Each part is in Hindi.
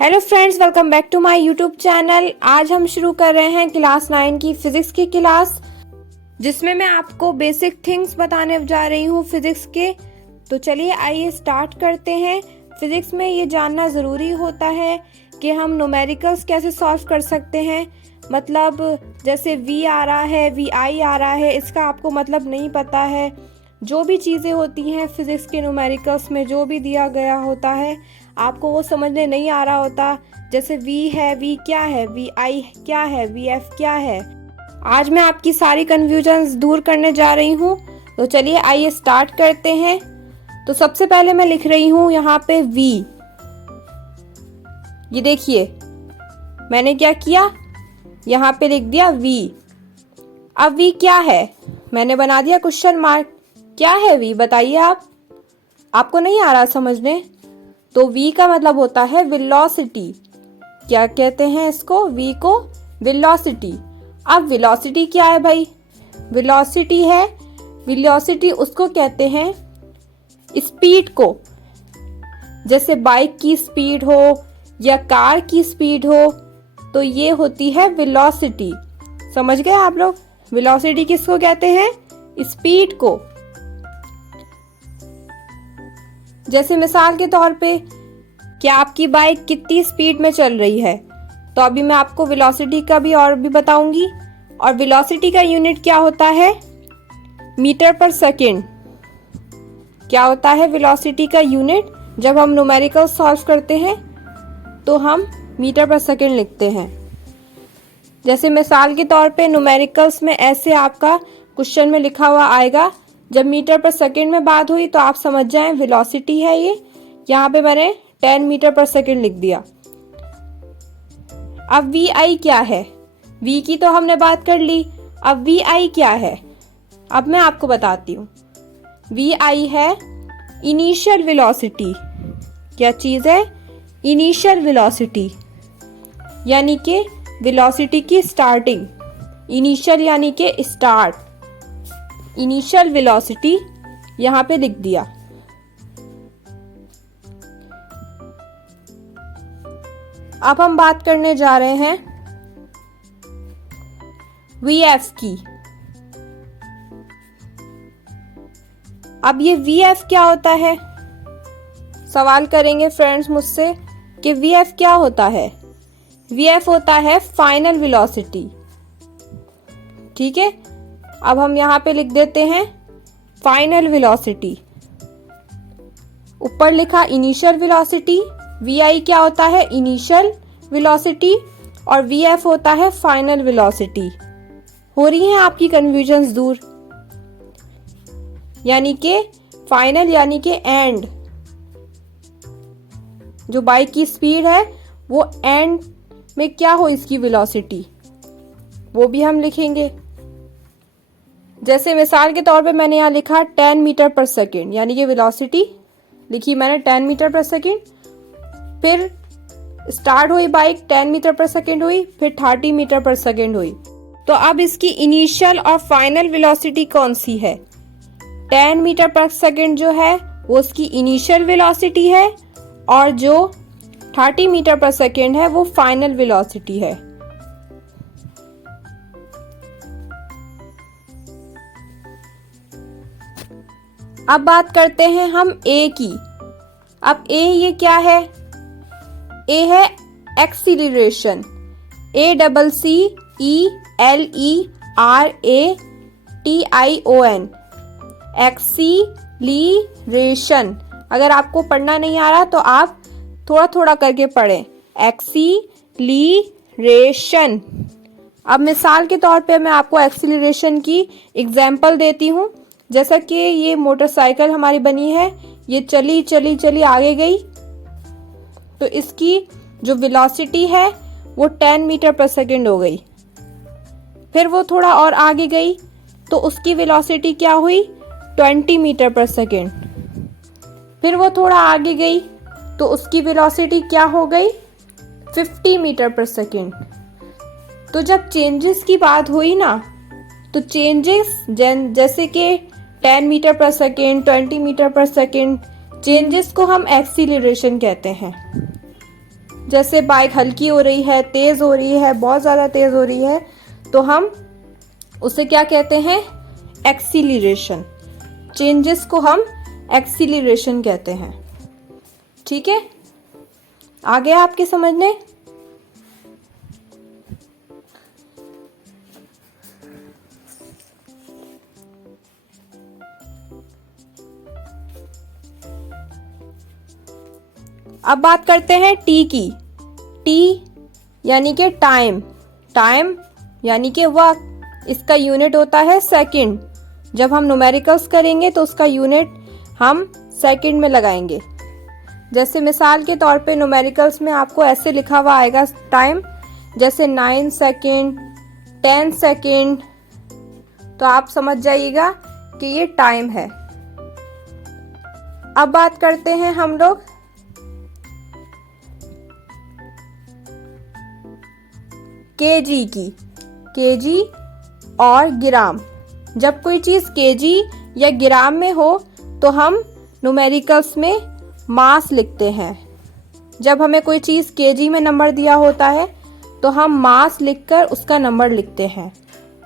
Hello friends, welcome back to my YouTube channel. आज हम शुरू कर रहे हैं क्लास 9 की फिजिक्स की क्लास, जिसमें मैं आपको बेसिक थिंग्स बताने जा रही हूँ फिजिक्स के। तो चलिए आइए स्टार्ट करते हैं। फिजिक्स में ये जानना ज़रूरी होता है कि हम न्यूमेरिकल्स कैसे सॉल्व कर सकते हैं। मतलब जैसे v आ रहा है, vi आ रहा है, इसका आपको मतलब नहीं पता है। जो भी चीज़ें होती हैं फिजिक्स के न्यूमेरिकल्स में, जो भी दिया गया होता है, आपको वो समझने नहीं आ रहा होता। जैसे v है, v क्या है, vi क्या है, vf क्या है। आज मैं आपकी सारी कन्फ्यूजन्स दूर करने जा रही हूँ। तो चलिए आइए स्टार्ट करते हैं। तो सबसे पहले मैं लिख रही हूँ यहाँ पे v। ये देखिए मैंने क्या किया, यहाँ पे लिख दिया v। अब v क्या है, मैंने बना दिया क्वेश्चन मार्क। क्या है v बताइए आप, आपको नहीं आ रहा समझने? तो v का मतलब होता है वेलोसिटी। क्या कहते हैं इसको, v को वेलोसिटी। अब वेलोसिटी क्या है भाई, वेलोसिटी है, वेलोसिटी उसको कहते हैं स्पीड को। जैसे बाइक की स्पीड हो या कार की स्पीड हो, तो ये होती है वेलोसिटी। समझ गए आप लोग? वेलोसिटी किसको कहते हैं, स्पीड को। जैसे मिसाल के तौर पे, क्या आपकी बाइक कितनी स्पीड में चल रही है, तो अभी मैं आपको वेलोसिटी का भी और भी बताऊंगी। और वेलोसिटी का यूनिट क्या होता है, मीटर पर सेकंड। क्या होता है वेलोसिटी का यूनिट? जब हम न्यूमेरिकल सॉल्व करते हैं तो हम मीटर पर सेकंड लिखते हैं। जैसे मिसाल के तौर पे न्यूमेरिकल्स में ऐसे आपका क्वेश्चन में लिखा हुआ आएगा, जब मीटर पर सेकंड में बात हुई तो आप समझ जाएं वेलोसिटी है ये। यहाँ पे मैंने 10 मीटर पर सेकंड लिख दिया। अब vi क्या है, v की तो हमने बात कर ली। अब vi क्या है, अब मैं आपको बताती हूँ। vi है इनिशियल वेलोसिटी। क्या चीज है, इनिशियल वेलोसिटी, यानी कि वेलोसिटी की स्टार्टिंग। इनिशियल यानी कि स्टार्ट, इनिशियल वेलोसिटी यहाँ पे लिख दिया। अब हम बात करने जा रहे हैं vf की। अब ये vf क्या होता है, सवाल करेंगे फ्रेंड्स मुझसे कि vf क्या होता है। vf होता है फाइनल वेलोसिटी। ठीक है, अब हम यहाँ पे लिख देते हैं फाइनल वेलोसिटी। ऊपर लिखा इनिशियल वेलोसिटी। vi क्या होता है, इनिशियल वेलोसिटी, और vf होता है फाइनल वेलोसिटी। हो रही है आपकी कन्फ्यूजन्स दूर? यानी कि फाइनल यानी कि एंड। जो बाइक की स्पीड है वो एंड में क्या हो इसकी वेलोसिटी, वो भी हम लिखेंगे। जैसे मिसाल के तौर पे मैंने यहाँ लिखा 10 मीटर पर सेकेंड, यानी कि वेलोसिटी लिखी मैंने 10 मीटर पर सेकेंड। फिर स्टार्ट हुई बाइक, 10 मीटर पर सेकेंड हुई, फिर 30 मीटर पर सेकेंड हुई। तो अब इसकी इनिशियल और फाइनल वेलोसिटी कौन सी है? 10 मीटर पर सेकेंड जो है वो उसकी इनिशियल वेलोसिटी है, और जो 30 मीटर पर सेकेंड है वो फाइनल वेलोसिटी है। अब बात करते हैं हम a की। अब a ये क्या है, a है एक्सीलरेशन। ACCELERATION, acceleration. अगर आपको पढ़ना नहीं आ रहा तो आप थोड़ा थोड़ा करके पढ़ें, एक्सीलरेशन। अब मिसाल के तौर पे मैं आपको एक्सीलरेशन की एग्जाम्पल देती हूँ। जैसा कि ये मोटरसाइकिल हमारी बनी है, ये चली चली चली आगे गई, तो इसकी जो वेलोसिटी है वो 10 मीटर पर सेकेंड हो गई। फिर वो थोड़ा और आगे गई तो उसकी वेलोसिटी क्या हुई, 20 मीटर पर सेकेंड। फिर वो थोड़ा आगे गई तो उसकी वेलोसिटी क्या हो गई, 50 मीटर पर सेकेंड। तो जब चेंजेस की बात हुई ना, तो चेंजेस जैसे कि 10 मीटर पर सेकेंड, 20 मीटर पर सेकेंड, चेंजेस को हम एक्सीलरेशन कहते हैं। जैसे बाइक हल्की हो रही है, तेज़ हो रही है, बहुत ज़्यादा तेज़ हो रही है, तो हम उसे क्या कहते हैं? एक्सीलरेशन। चेंजेस को हम एक्सीलरेशन कहते हैं। ठीक है, आ गया आपके समझने? अब बात करते हैं टी की। टी यानी कि टाइम। टाइम यानी कि वक्त। इसका यूनिट होता है सेकंड। जब हम न्यूमेरिकल्स करेंगे तो उसका यूनिट हम सेकंड में लगाएंगे। जैसे मिसाल के तौर पे न्यूमेरिकल्स में आपको ऐसे लिखा हुआ आएगा टाइम, जैसे 9 सेकंड, 10 सेकंड, तो आप समझ जाइएगा कि ये टाइम है। अब बात करते हैं हम लोग केजी की। केजी और ग्राम। जब कोई चीज़ केजी या ग्राम में हो तो हम न्यूमेरिकल्स में मास लिखते हैं। जब हमें कोई चीज़ केजी में नंबर दिया होता है तो हम मास लिखकर उसका नंबर लिखते हैं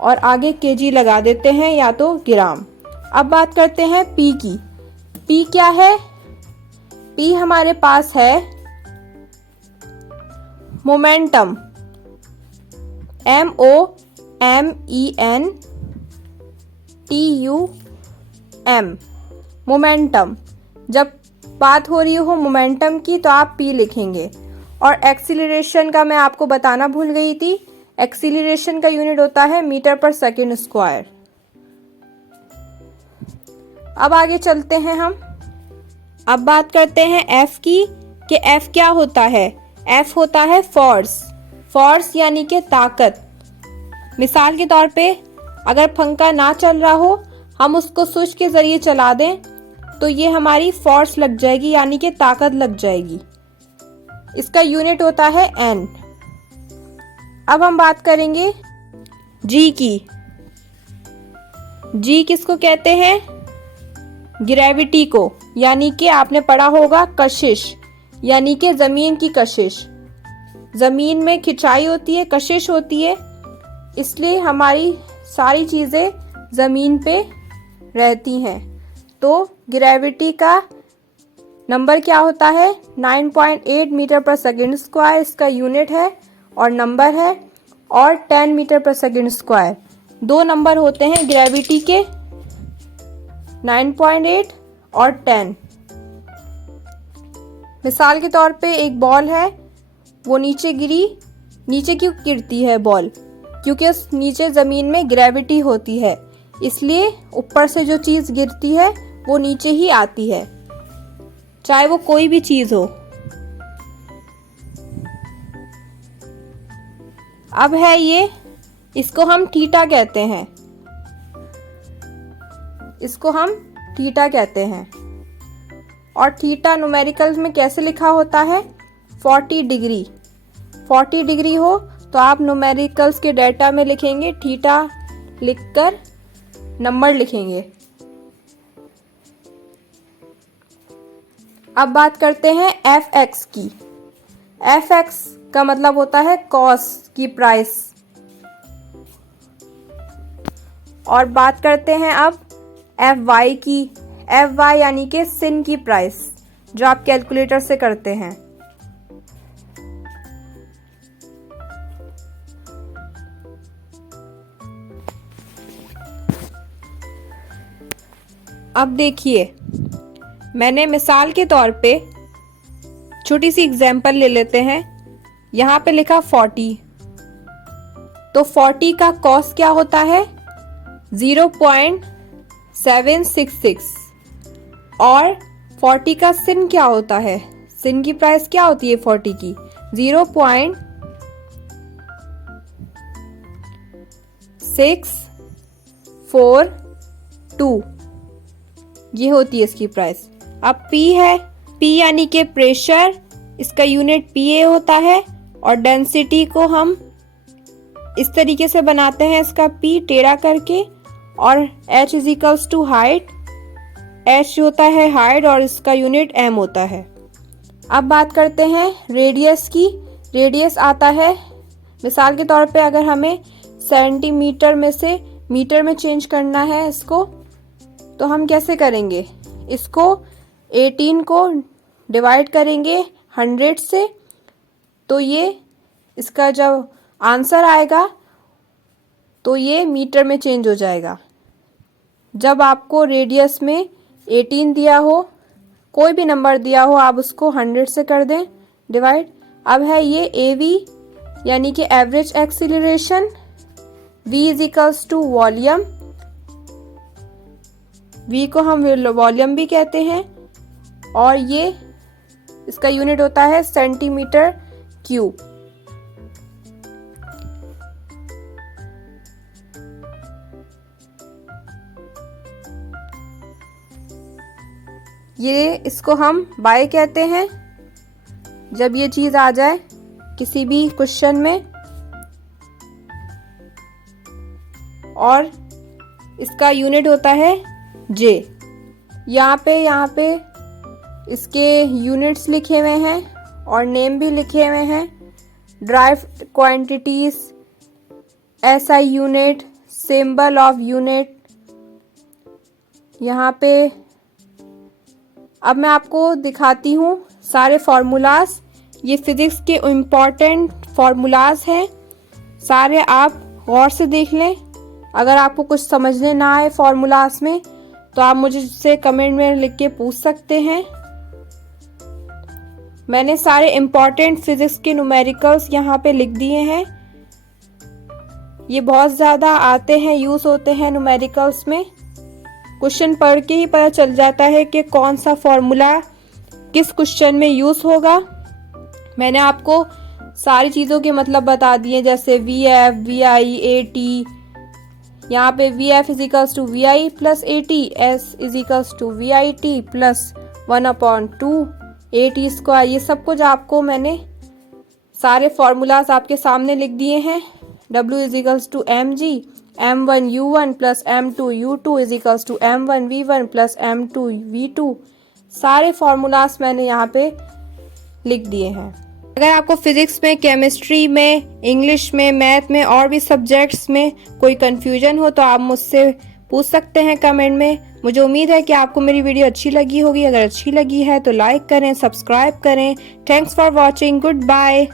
और आगे केजी लगा देते हैं या तो ग्राम। अब बात करते हैं पी की। पी क्या है? पी हमारे पास है मोमेंटम। MOMENTUM, momentum. जब बात हो रही हो मोमेंटम की तो आप पी लिखेंगे। और एक्सीलरेशन का मैं आपको बताना भूल गई थी। एक्सीलरेशन का यूनिट होता है मीटर पर सेकेंड स्क्वायर। अब आगे चलते हैं हम। अब बात करते हैं एफ की कि एफ क्या होता है? एफ होता है फोर्स। फोर्स यानी कि ताकत। मिसाल के तौर पे अगर पंखा ना चल रहा हो, हम उसको स्विच के जरिए चला दें तो ये हमारी फोर्स लग जाएगी, यानी कि ताकत लग जाएगी। इसका यूनिट होता है एन। अब हम बात करेंगे जी की। जी किसको कहते हैं? ग्रेविटी को, यानी कि आपने पढ़ा होगा कशिश, यानी कि जमीन की कशिश। जमीन में खिंचाई होती है, कशिश होती है, इसलिए हमारी सारी चीजें जमीन पे रहती हैं। तो ग्रेविटी का नंबर क्या होता है? 9.8 मीटर पर सेकेंड स्क्वायर इसका यूनिट है और नंबर है, और 10 मीटर पर सेकेंड स्क्वायर। दो नंबर होते हैं ग्रेविटी के, 9.8 और 10। मिसाल के तौर पे एक बॉल है, वो नीचे गिरी। नीचे क्यों गिरती है बॉल? क्योंकि उस नीचे ज़मीन में ग्रेविटी होती है, इसलिए ऊपर से जो चीज़ गिरती है वो नीचे ही आती है, चाहे वो कोई भी चीज़ हो। अब है ये, इसको हम थीटा कहते हैं। इसको हम थीटा कहते हैं। और थीटा न्यूमेरिकल्स में कैसे लिखा होता है? 40 डिग्री। 40 डिग्री हो तो आप न्यूमेरिकल्स के डेटा में लिखेंगे थीटा लिखकर नंबर लिखेंगे। अब बात करते हैं एफ एक्स की। एफ एक्स का मतलब होता है कॉस की प्राइस। और बात करते हैं अब एफ वाई की। एफ वाई यानी कि सिन की प्राइस, जो आप कैलकुलेटर से करते हैं। अब देखिए, मैंने मिसाल के तौर पे छोटी सी एग्जांपल ले लेते हैं। यहाँ पे लिखा 40, तो 40 का कॉस क्या होता है? 0.766। और 40 का सिन क्या होता है? सिन की प्राइस क्या होती है 40 की? 0.642, ये होती है इसकी प्राइस। अब P है, P यानी कि प्रेशर, इसका यूनिट PA होता है। और डेंसिटी को हम इस तरीके से बनाते हैं, इसका P टेढ़ा करके, और H is equals to height. H होता है हाइट और इसका यूनिट M होता है। अब बात करते हैं रेडियस की। रेडियस आता है, मिसाल के तौर पे अगर हमें सेंटीमीटर में से मीटर में चेंज करना है इसको, तो हम कैसे करेंगे? इसको 18 को डिवाइड करेंगे 100 से, तो ये इसका जब आंसर आएगा तो ये मीटर में चेंज हो जाएगा। जब आपको रेडियस में 18 दिया हो, कोई भी नंबर दिया हो, आप उसको 100 से कर दें डिवाइड। अब है ये AV यानी कि average acceleration, V is equals to volume. V को हम वॉल्यूम भी कहते हैं, और ये इसका यूनिट होता है सेंटीमीटर क्यूब। ये इसको हम बाय कहते हैं जब ये चीज आ जाए किसी भी क्वेश्चन में, और इसका यूनिट होता है J। यहाँ पे इसके यूनिट्स लिखे हुए हैं और नेम भी लिखे हुए हैं। Derived quantities, SI unit, symbol of unit. यहाँ पे अब मैं आपको दिखाती हूँ सारे फॉर्मूलाज। ये फिजिक्स के इम्पॉर्टेंट फॉर्मूलाज हैं, सारे आप गौर से देख लें। अगर आपको कुछ समझने ना आए फॉर्मूलाज में तो आप मुझसे कमेंट में लिख के पूछ सकते हैं। मैंने सारे इम्पॉर्टेंट फिजिक्स के न्यूमेरिकल्स यहाँ पे लिख दिए हैं। ये बहुत ज़्यादा आते हैं, यूज होते हैं न्यूमेरिकल्स में। क्वेश्चन पढ़ के ही पता चल जाता है कि कौन सा फॉर्मूला किस क्वेश्चन में यूज होगा। मैंने आपको सारी चीज़ों के मतलब बता दिए, जैसे VF, VI, AT। यहाँ पे VF is equals to VI plus AT, S is equals to VIT plus 1/2 AT square. ये सब कुछ आपको मैंने सारे फॉर्मूलाज आपके सामने लिख दिए हैं। W is equals to mg, m1u1 plus m2u2 is equals to m1v1 plus m2v2। सारे फॉर्मूलाज मैंने यहाँ पे लिख दिए हैं। अगर आपको फिजिक्स में, केमिस्ट्री में, इंग्लिश में, मैथ में और भी सब्जेक्ट्स में कोई कंफ्यूजन हो तो आप मुझसे पूछ सकते हैं कमेंट में। मुझे उम्मीद है कि आपको मेरी वीडियो अच्छी लगी होगी। अगर अच्छी लगी है तो लाइक करें, सब्सक्राइब करें। Thanks for watching, good bye.